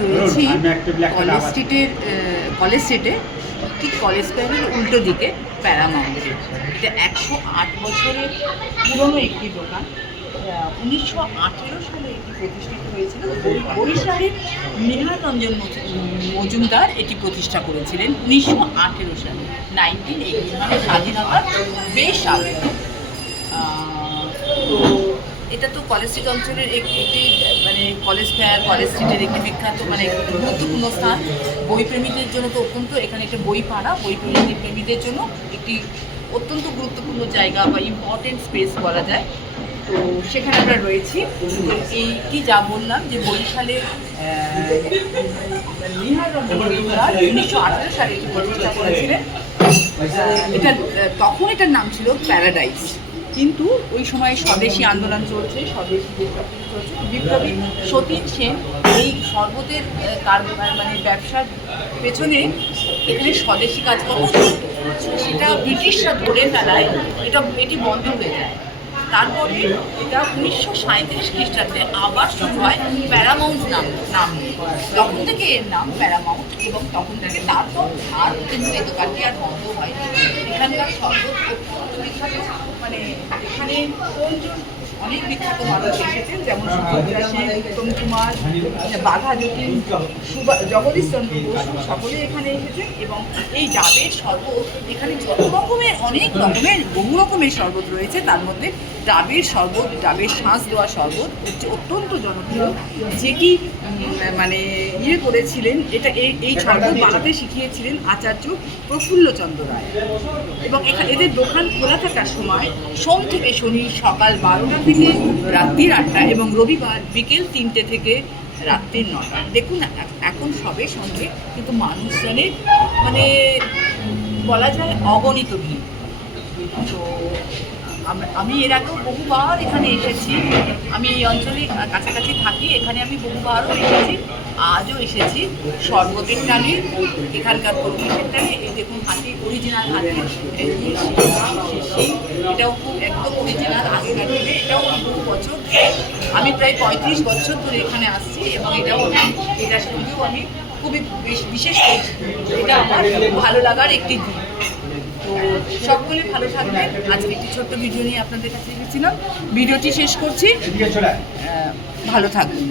রয়েছি কলেজ স্ট্রিটে, ঠিক কলেজ স্কোয়ারের উল্টো দিকে প্যারামাউন্টে। এটা 108 বছরের পুরনো একটি দোকান। 1918 সালে এটি প্রতিষ্ঠিত হয়েছিল। বরিশালের নিহার রঞ্জন মজুমদার এটি প্রতিষ্ঠা করেছিলেন 1918 সালে, 1980, মানে স্বাধীনতার বেশ আগে। তো এটা তো কলেজ স্ট্রিট অঞ্চলের একটি মানে কলেজ স্কোয়ার, কলেজ স্ট্রিটের একটি বিখ্যাত মানে গুরুত্বপূর্ণ স্থান। বইপ্রেমীদের জন্য তো অত্যন্ত, এখানে একটা বই পাড়া, প্রেমীদের জন্য একটি অত্যন্ত গুরুত্বপূর্ণ জায়গা বা ইম্পর্টেন্ট স্পেস বলা যায়। তো সেখানে আমরা রয়েছি। এইটি যা বললাম যে বরিশালের নিহার রঞ্জন মজুমদার 1918 সালে এটি প্রতিষ্ঠা করেছিলেন। এটা তখন এটার নাম ছিল প্যারাডাইস, কিন্তু ওই সময় স্বদেশী আন্দোলন চলছে, স্বদেশী যে সব কিছু চলছে, বিপ্লবী সতীন সেন এই শরবতের মানে ব্যবসার পেছনে এখানে স্বদেশী কাজকর্ম চলত। সেটা ব্রিটিশরা ধরে ফেলায় এটি বন্ধ হয়ে যায়। তারপরে এটা 1937 খ্রিস্টাব্দে আবার শুরু হয় প্যারামাউন্ট নাম নিয়ে। তখন থেকে এর নাম প্যারামাউন্ট, এবং তখন থেকে তারপর আর কিন্তু এই দোকানটি আর বন্ধ হয়। এখানকার শরবত অত্যন্ত বিখ্যাত, মানে এখানে অনেক বিখ্যাত মানুষ এসেছেন, যেমন সুভদ্রা সেন, উত্তম কুমার, বাঘা যতীন, জগদীশ চন্দ্র বসু, সকলে এখানে এসেছেন। এবং এই ডাবের শরবত, এখানে যত রকমের অনেক রকমের বহু রকমের শরবত রয়েছে, তার মধ্যে ডাবের শরবত, ডাবের শাঁস দেওয়া শরবত হচ্ছে অত্যন্ত জনপ্রিয়, যেটি মানে করেছিলেন, এটা এই শরবত বানাতে শিখিয়েছিলেন আচার্য প্রফুল্লচন্দ্র রায়। এবং এদের দোকান খোলা থাকার সময় সোম থেকে শনি সকাল 12টা থেকে রাত্রি 8টা এবং রবিবার বিকেল 3টে থেকে রাত্রি 9টা। দেখুন এখন সবে সঙ্গে কিন্তু মানুষজনের মানে বলা যায় অগণিত ভিড়। তো আমি এর আগেও বহুবার এখানে এসেছি, আমি এই অঞ্চলে কাছাকাছি থাকি, এখানে আমি বহুবারও এসেছি, আজও এসেছি শরবতের টানে, এখানকার পরিবেশের টানে। এই দেখুন হাতি, অরিজিনাল হাতি, এটাও খুব একদম অরিজিনাল আগেকার দিনে, এটাও বহু বছর, আমি প্রায় 35 বছর ধরে এখানে আসছি, এবং এটার সঙ্গেও আমি খুবই বিশেষ করছি। এটা আমার ভালো লাগার একটি দিন। তো সকলে ভালো থাকবেন। আজকে একটি ছোট্ট ভিডিও নিয়ে আপনাদের কাছে এসেছিলাম, ভিডিওটি শেষ করছি, ভালো থাকবেন।